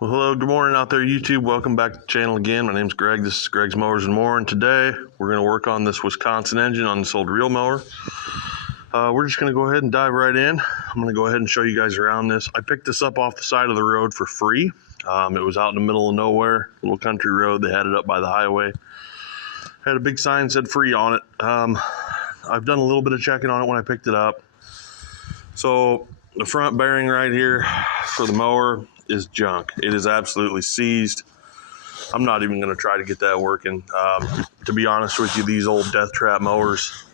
Well, hello, good morning out there, YouTube. Welcome back to the channel again. My name's Greg. This is Greg's Mowers and More, and today we're going to work on this Wisconsin engine on this old reel mower. We're just going to go ahead and dive right in. I'm going to go ahead and show you guys around this. I picked this up off the side of the road for free. It was out in the middle of nowhere, little country road. They had it up by the highway. Had a big sign that said free on it. I've done a little bit of checking on it when I picked it up. So the front bearing right here for the mower is junk. It is absolutely seized. I'm not even going to try to get that working. To be honest with you, these old death trap mowers,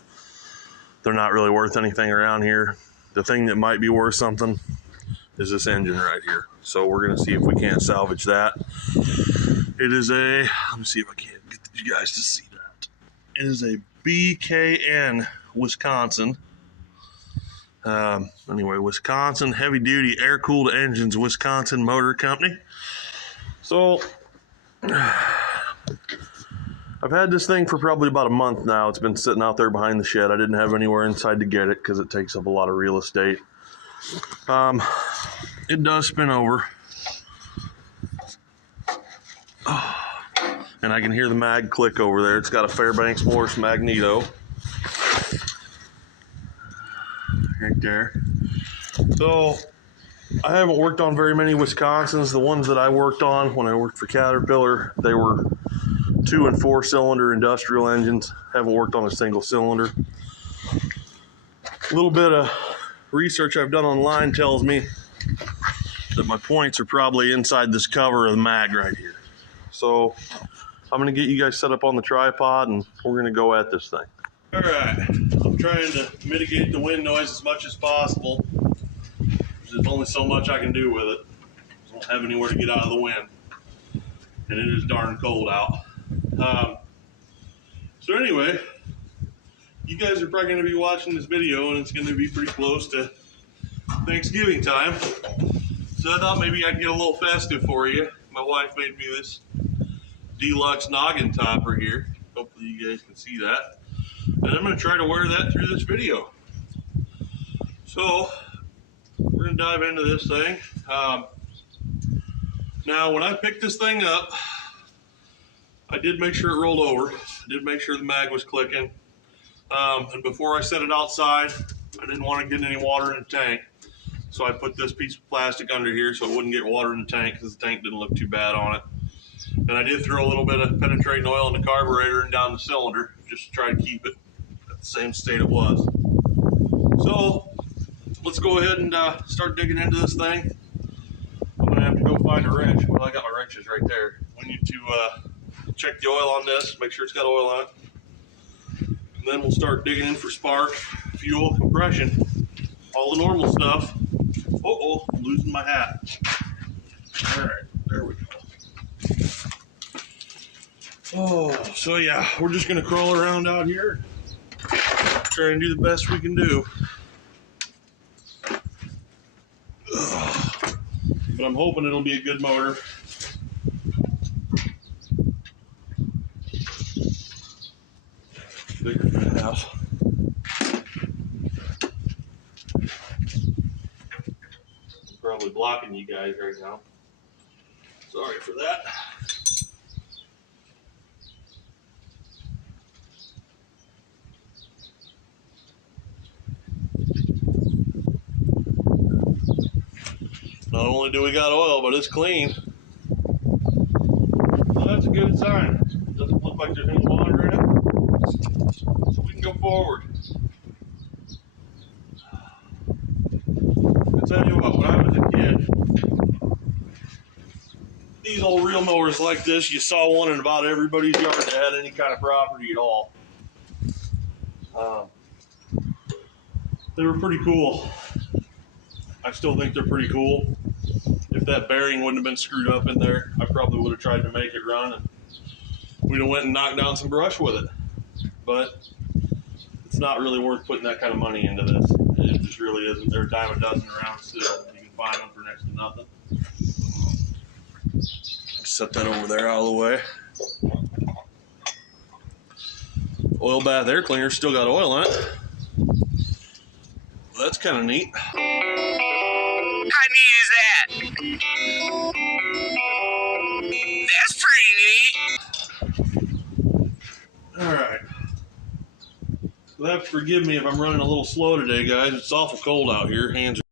they're not really worth anything around here. The thing that might be worth something is this engine right here. So we're going to see if we can't salvage that. It is a, let me see if I can't get you guys to see that. It is a BKN Wisconsin. Anyway, Wisconsin Heavy Duty Air Cooled Engines Wisconsin Motor Company. So I've had this thing for probably about a month now. It's been sitting out there behind the shed. I didn't have anywhere inside to get it because it takes up a lot of real estate. It does spin over. And I can hear the mag click over there. It's got a Fairbanks Morse Magneto right there. So I haven't worked on very many Wisconsins. The ones that I worked on when I worked for Caterpillar, they were 2 and 4 cylinder industrial engines. Haven't worked on a single cylinder. A little bit of research I've done online tells me that my points are probably inside this cover of the mag right here. So I'm gonna get you guys set up on the tripod and we're gonna go at this thing. All right, I'm trying to mitigate the wind noise as much as possible. There's only so much I can do with it. I don't have anywhere to get out of the wind. And it is darn cold out. So anyway, you guys are probably gonna be watching this video and it's gonna be pretty close to Thanksgiving time. So I thought maybe I'd get a little festive for you. My wife made me this deluxe noggin topper here. Hopefully you guys can see that. And I'm going to try to wear that through this video. So we're going to dive into this thing. Now when I picked this thing up, I did make sure it rolled over. I did make sure the mag was clicking. And before I set it outside, I didn't want to get any water in the tank. So I put this piece of plastic under here so it wouldn't get water in the tank because the tank didn't look too bad on it. And I did throw a little bit of penetrating oil in the carburetor and down the cylinder just to try to keep it at the same state it was. So let's go ahead and start digging into this thing. I'm going to have to go find a wrench. Well, I got my wrenches right there. We need to check the oil on this, make sure it's got oil on it. And then we'll start digging in for spark, fuel, compression, all the normal stuff. Uh-oh, I'm losing my hat. All right, there we go. Oh, so yeah, we're just gonna crawl around out here, try and do the best we can do. But I'm hoping it'll be a good motor. Bigger than the house. I'm probably blocking you guys right now. Sorry for that. Not only do we got oil, but it's clean. So that's a good sign. It doesn't look like there's any water in it. So we can go forward. I'll tell you what, when I was a kid, these old reel mowers like this, you saw one in about everybody's yard that had any kind of property at all. They were pretty cool. I still think they're pretty cool. If that bearing wouldn't have been screwed up in there, I probably would have tried to make it run and we'd have went and knocked down some brush with it. But it's not really worth putting that kind of money into this. It just really isn't. They're a dime a dozen around still. You can find them for next to nothing. Set that over there out of the way. Oil bath air cleaner, still got oil in it. Well, that's kind of neat. How neat is that? You'll have to forgive me if I'm running a little slow today, guys. It's awful cold out here. Hands are...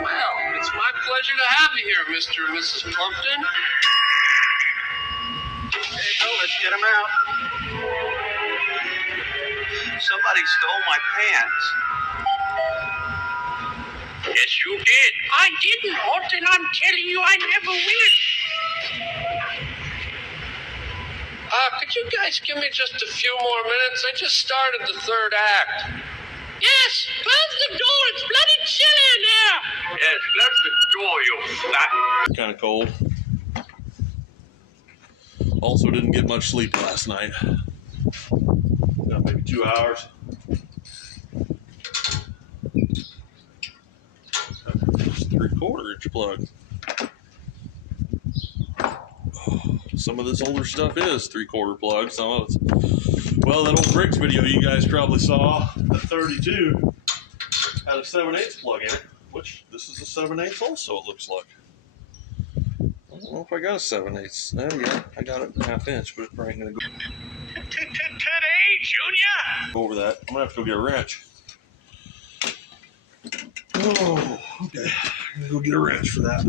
Well, it's my pleasure to have you here, Mr. and Mrs. Plumpton. There you go, let's get them out. Somebody stole my pants. Yes, you did. I didn't, Horton. I'm telling you, I never will. Could you guys give me just a few more minutes? I just started the third act. Yes, close the door. It's bloody chilly in there. Yes, close the door, you fat. Kind of cold. Also didn't get much sleep last night. Got maybe 2 hours. Just 3/4 inch plug. Some of this older stuff is 3/4 plug. Some of it's, well, that old Briggs video you guys probably saw, the 32 had a 7/8 plug in it, which this is a 7/8 also, it looks like. I don't know if I got a 7/8. There we go. I got it in 1/2 inch, but it's probably gonna go. Today, Junior. Go over that. I'm gonna have to go get a wrench. Oh, okay. I'm gonna go get a wrench for that.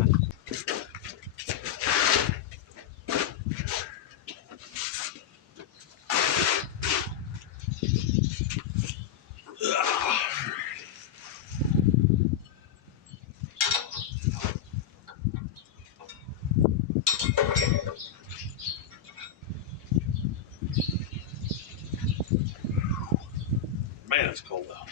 Man, it's cold out.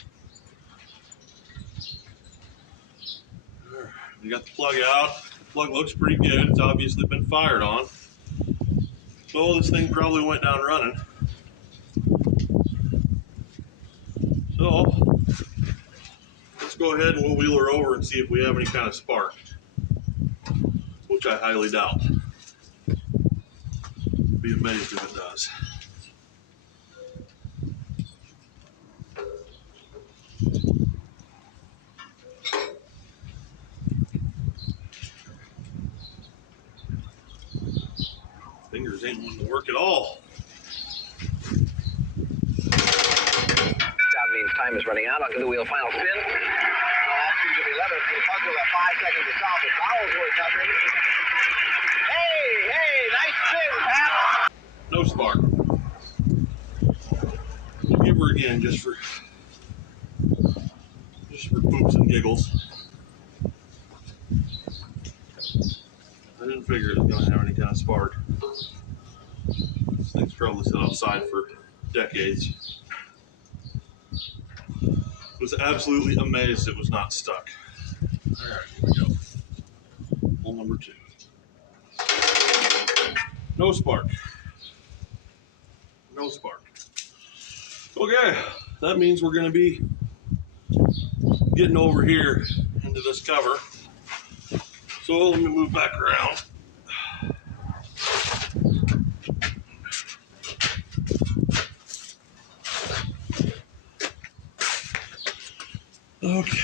We got the plug out. The plug looks pretty good. It's obviously been fired on. So this thing probably went down running. So let's go ahead and we'll wheel her over and see if we have any kind of spark, which I highly doubt. Be amazed if it does. Fingers ain't wanting to work at all. That means time is running out. I'll give the wheel final spin. All seems to be level. The puzzle at 5 seconds to solve it. Vowels worth nothing. Hey, nice spin, Pat. No spark. I'll give her again just for poops and giggles. I didn't figure it was going to have any kind of spark. This thing's probably set outside for decades. Was absolutely amazed it was not stuck. All right, here we go. Hole number 2. No spark. No spark. Okay, that means we're going to be getting over here into this cover. So let me move back around. Okay.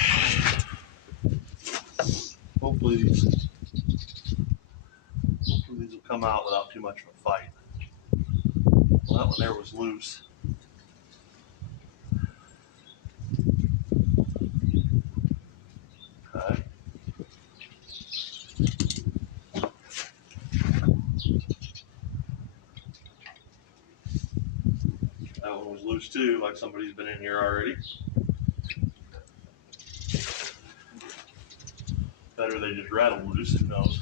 Hopefully these will come out without too much of a fight. Well, that one there was loose. Okay. That one was loose too, like somebody's been in here already. Better they just rattle loose, who knows.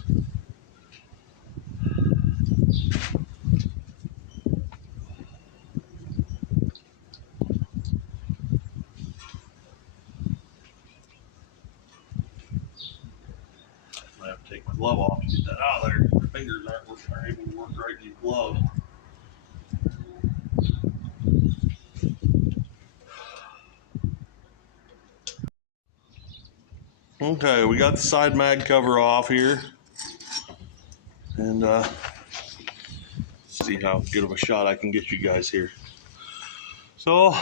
I have to take my glove off to get that out of there. My fingers aren't able to work right in these gloves. Okay, we got the side mag cover off here, and see how good of a shot I can get you guys here. So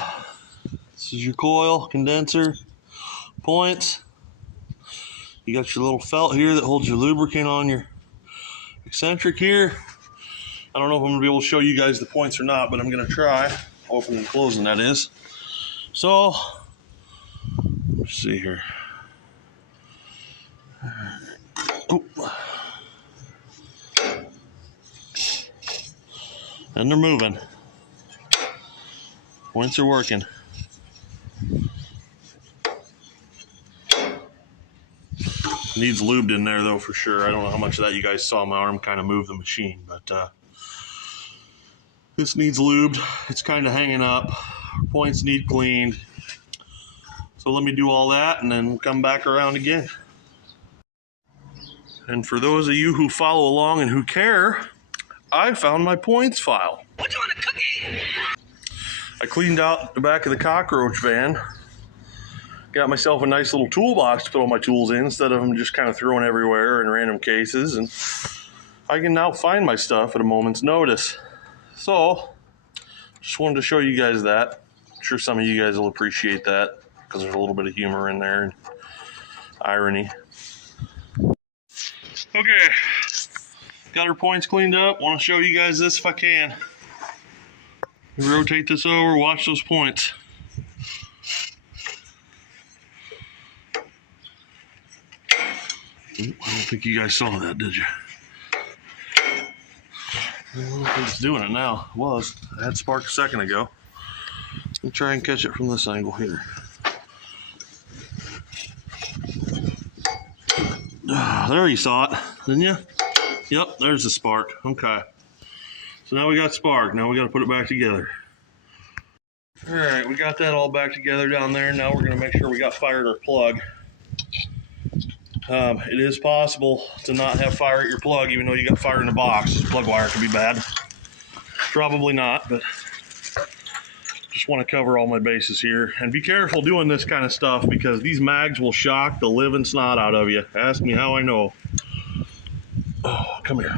this is your coil condenser points. You got your little felt here that holds your lubricant on your eccentric here. I don't know if I'm gonna be able to show you guys the points or not, but I'm gonna try. Opening and closing, that is. So, let's see here. Oh. And they're moving. Points are working. Needs lubed in there though for sure. I don't know how much of that you guys saw my arm kind of move the machine, but this needs lubed. It's kind of hanging up. Points need cleaned. So let me do all that and then we'll come back around again. And for those of you who follow along and who care, I found my points file. What do you want, a cookie? I cleaned out the back of the cockroach van. Got myself a nice little toolbox to put all my tools in instead of them just kind of thrown everywhere in random cases. And I can now find my stuff at a moment's notice. So, just wanted to show you guys that. I'm sure some of you guys will appreciate that because there's a little bit of humor in there and irony. Okay, got our points cleaned up. Want to show you guys this if I can. Rotate this over, watch those points. I don't think you guys saw that, did you? I don't know if it's doing it now. It was. I had spark a second ago. I'll try and catch it from this angle here. There you saw it, didn't you? Yep, there's the spark. Okay. So now we got spark. Now we got to put it back together. All right, we got that all back together down there. Now we're going to make sure we got fire at our plug. It is possible to not have fire at your plug even though you got fire in the box. Plug wire could be bad. Probably not, but just want to cover all my bases here. And be careful doing this kind of stuff because these mags will shock the living snot out of you. Ask me how I know. Oh, come here.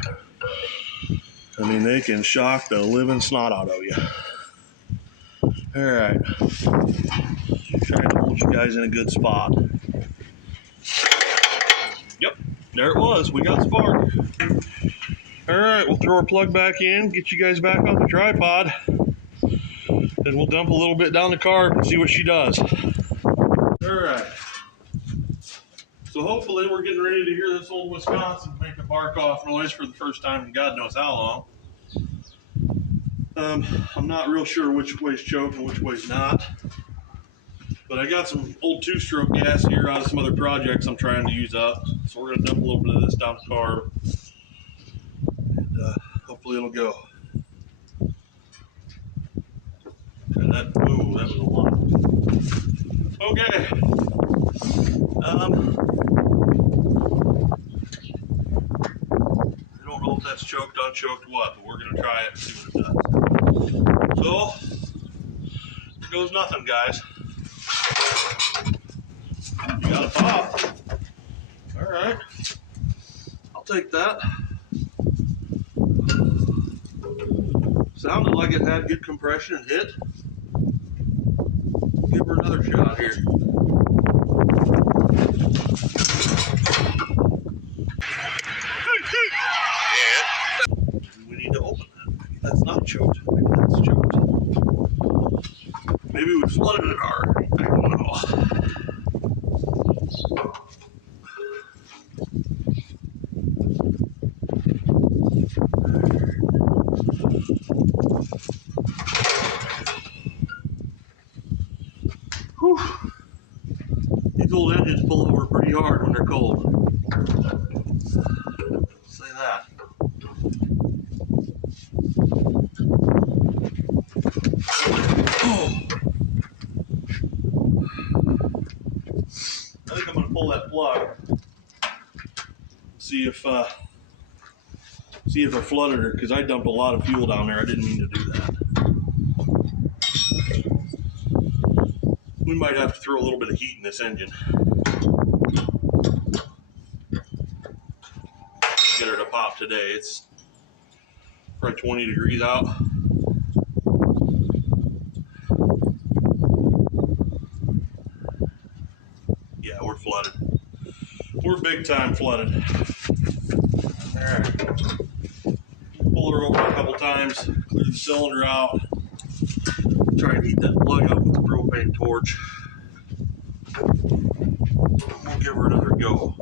I mean, they can shock the living snot out of you. All right. Trying to hold you guys in a good spot. Yep, there it was. We got spark. All right, we'll throw our plug back in, get you guys back on the tripod, and we'll dump a little bit down the carb and see what she does. All right. So hopefully we're getting ready to hear this old Wisconsin make a bark off noise for the first time in God knows how long. I'm not real sure which way's choked and which way's not. But I got some old two-stroke gas here out of some other projects I'm trying to use up. So we're going to dump a little bit of this down the carb. And hopefully it'll go. And that was a lot. Okay. I don't know if that's choked, unchoked, what, but we're going to try it and see what it does. So, here goes nothing, guys. You got a pop. All right. I'll take that. Sounded like it had good compression and hit. Give her another shot here. We need to open that. Maybe that's not choked. Maybe that's choked. Maybe we flooded it hard. I don't know. Whew. These old engines pull over pretty hard when they're cold. Say that. Oh. I think I'm going to pull that plug. See if I flooded her, because I dumped a lot of fuel down there. I didn't mean to do that. We might have to throw a little bit of heat in this engine. Get her to pop today. It's probably 20 degrees out. Yeah, we're flooded. We're big time flooded. All right. Pull her over a couple times, clear the cylinder out. Try and heat that plug up with the propane torch. We'll give her another go.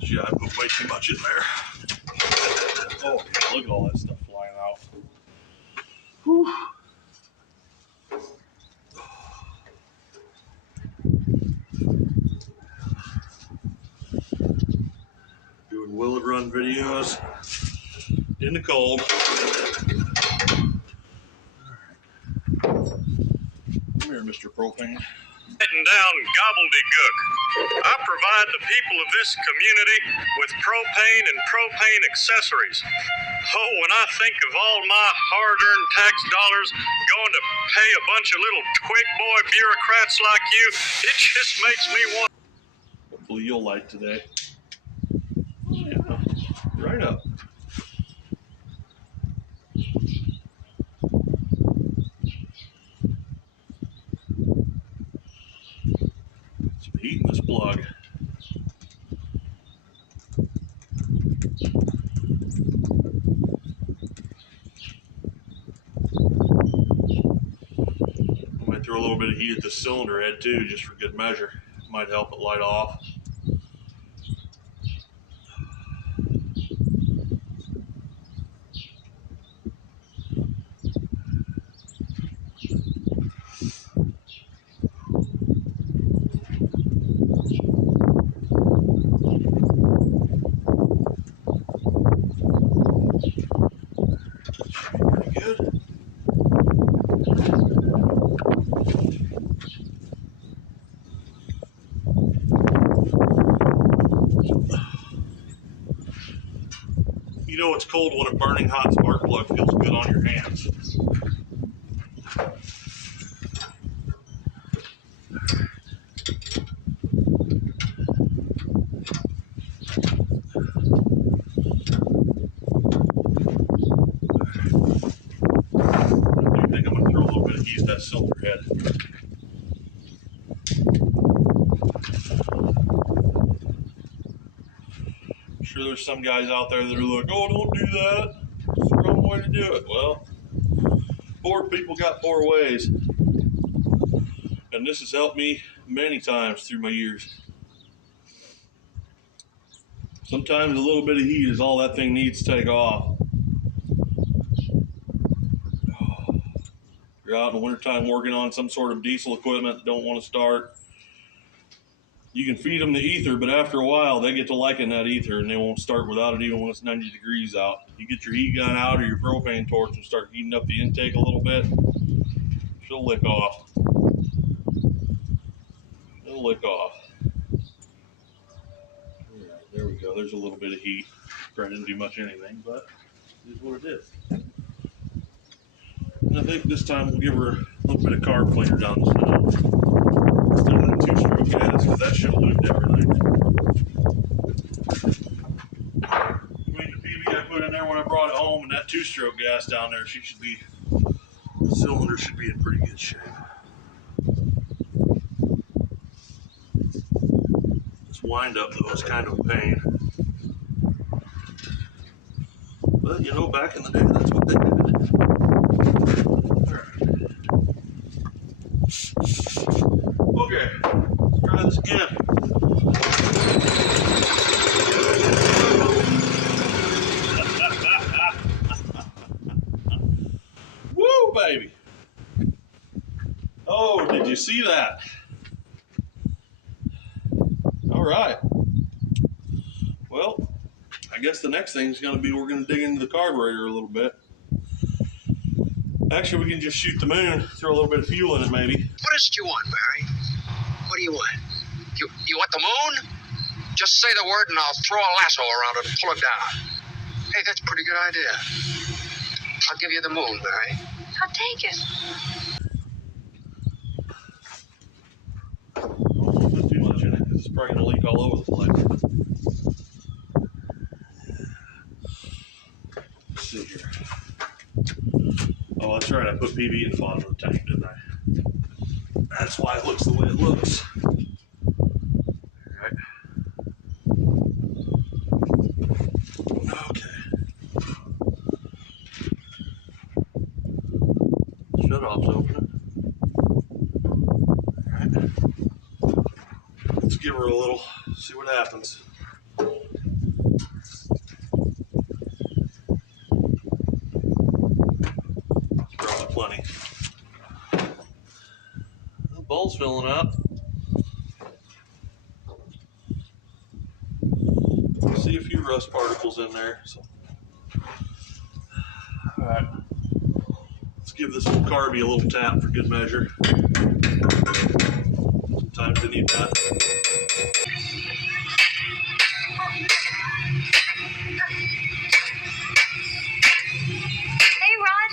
Yeah, I put way too much in there. Oh, yeah, look at all that stuff flying out. Whew. Doing will it run videos in the cold. Come here, Mr. Propane. Written down gobbledygook. I provide the people of this community with propane and propane accessories. Oh, when I think of all my hard-earned tax dollars going to pay a bunch of little twig boy bureaucrats like you, it just makes me want. Hopefully you'll like today. Yeah, right up. Some heat in this plug. I might throw a little bit of heat at the cylinder head too, just for good measure. Might help it light off. Pretty good. You know it's cold when a burning hot spark plug feels good on your hands. I think I'm going to throw a little bit of heat at that cylinder head. I'm sure there's some guys out there that are like, oh, don't do that. It's the wrong way to do it. Well, poor people got poor ways. And this has helped me many times through my years. Sometimes a little bit of heat is all that thing needs to take off. You're out in the wintertime working on some sort of diesel equipment that don't want to start. You can feed them the ether, but after a while, they get to liking that ether and they won't start without it even when it's 90 degrees out. You get your heat gun out or your propane torch and start heating up the intake a little bit, she'll lick off. It'll lick off. Yeah, there we go. There's a little bit of heat. Probably didn't do much anything, but it is what it is. And I think this time we'll give her a little bit of carb cleaner down the snow. Instead of the two-stroke gas, because that should have lubed everything. Between the PV I put in there when I brought it home and that two-stroke gas down there, the cylinder should be in pretty good shape. This wind-up, though, is kind of a pain. But, you know, back in the day, that's what they did. Okay, let's try this again. Woo, baby. Oh, did you see that? All right. Well, I guess the next thing is going to be we're going to dig into the carburetor a little bit. Actually, we can just shoot the moon, throw a little bit of fuel in it maybe. What is it you want, Barry? What do you want? You want the moon? Just say the word and I'll throw a lasso around it and pull it down. Hey, that's a pretty good idea. I'll give you the moon, Barry. I'll take it. Don't put too much in it because it's probably going to leak all over the place. Let's see here. Oh, that's right. I put PV in the bottom of the tank, didn't I? That's why it looks the way it looks. Alright. Okay. just give her a little, see what happens. Probably plenty. The bowl's filling up. See a few rust particles in there. So. All right, let's give this old carby a little tap for good measure. Sometimes you need that. Hey, Rod.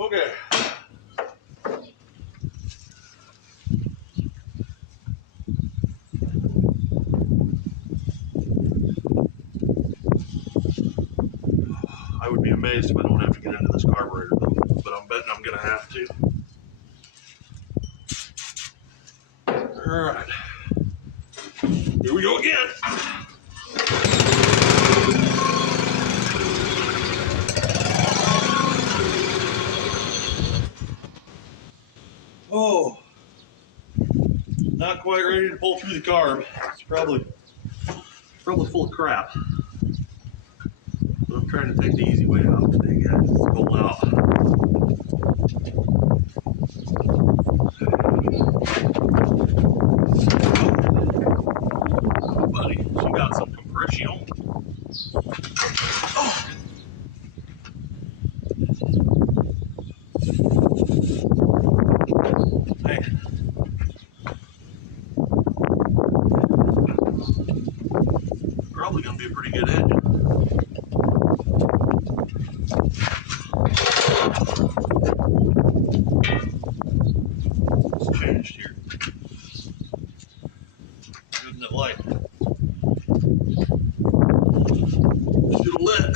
Okay. I would be amazed if I don't have to get into this carburetor though, but I'm betting I'm gonna have to. All right, here we go again. Oh, not quite ready to pull through the carb. It's probably full of crap. But I'm trying to take the easy way out today, guys. It's cold out. Oh, buddy, she got some compression. Oh. Man. Probably gonna be a pretty good engine. It's changed here. Good in that light. Should have lit.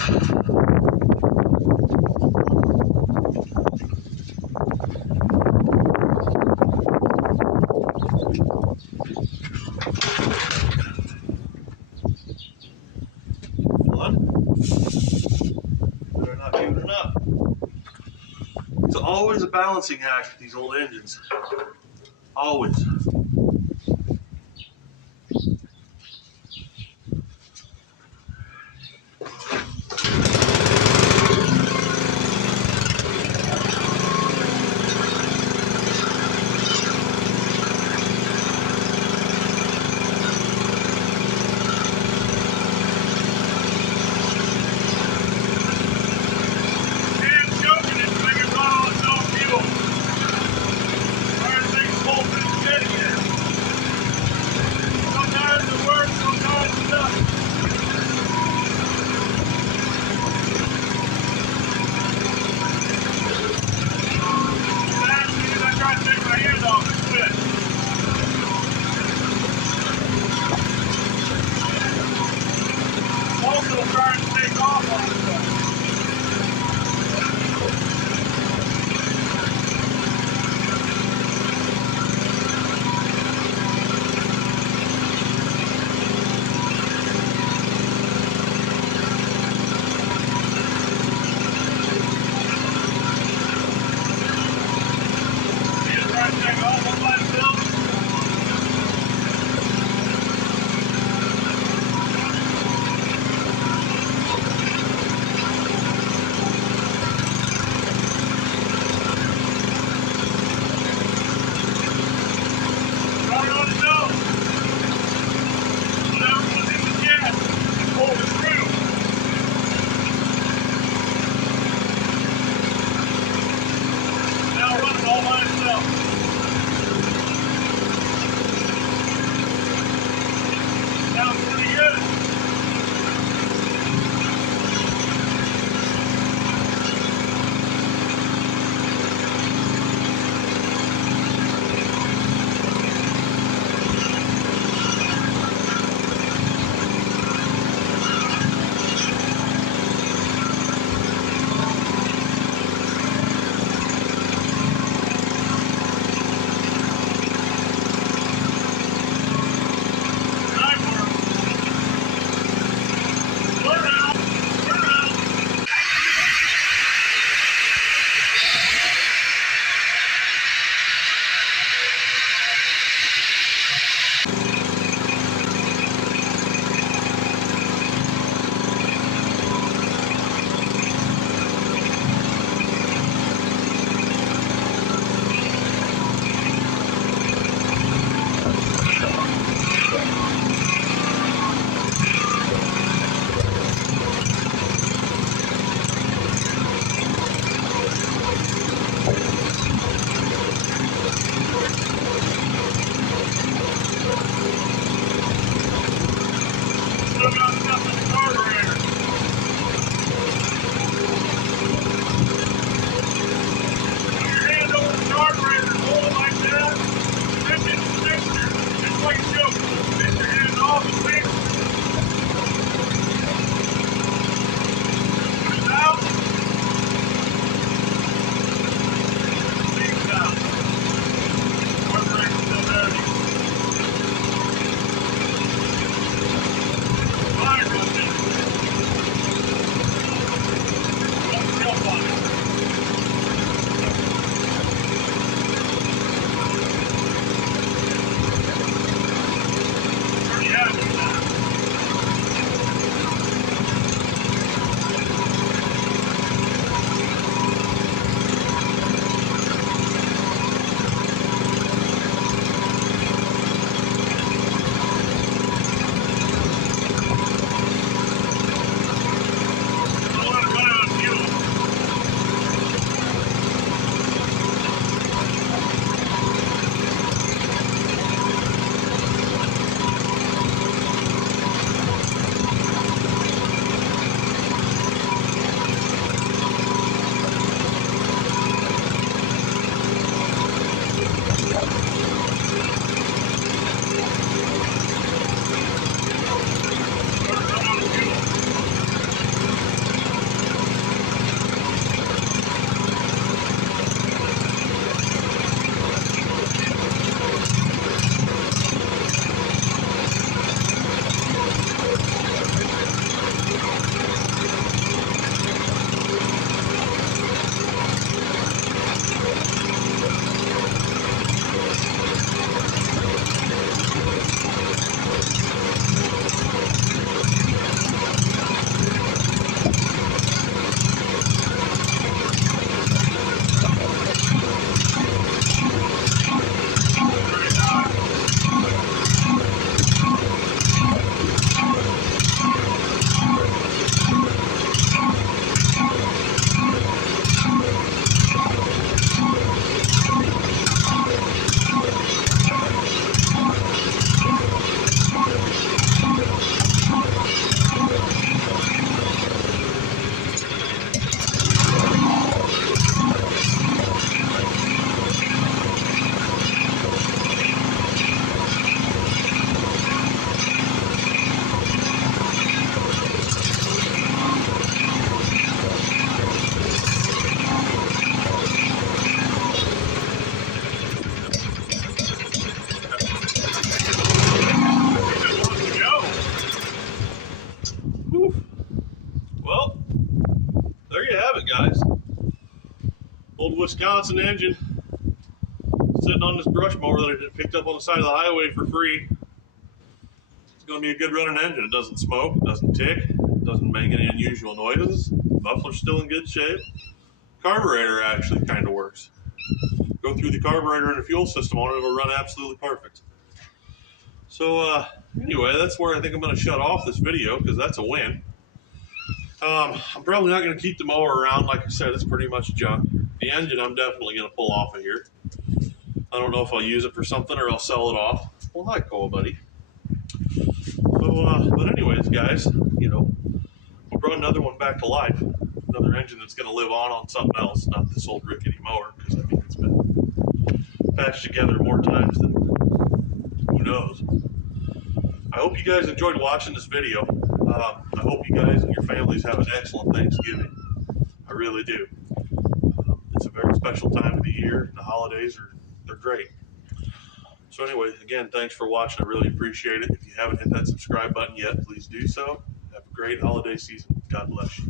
They're not giving it up. It's always a balancing act with these old engines. Always. Fuel. Fire things full to the jet again. have it, guys. Old Wisconsin engine sitting on this brush mower that I just picked up on the side of the highway for free. It's going to be a good running engine. It doesn't smoke, it doesn't tick, it doesn't make any unusual noises. Muffler's still in good shape. Carburetor actually kind of works. Go through the carburetor and the fuel system on it, it'll run absolutely perfect. So anyway, that's where I think I'm going to shut off this video, because that's a win. I'm probably not going to keep the mower around. Like I said, it's pretty much junk. The engine I'm definitely going to pull off of here. I don't know if I'll use it for something or I'll sell it off. Well, hi, Cole, buddy. So, but anyways, guys, you know, we brought another one back to life. Another engine that's going to live on something else, not this old rickety mower, because I mean, it's been patched together more times than who knows. I hope you guys enjoyed watching this video. I hope you guys and your families have an excellent Thanksgiving. I really do. It's a very special time of the year. The holidays they're great. So anyway, again, thanks for watching. I really appreciate it. If you haven't hit that subscribe button yet, please do so. Have a great holiday season. God bless you.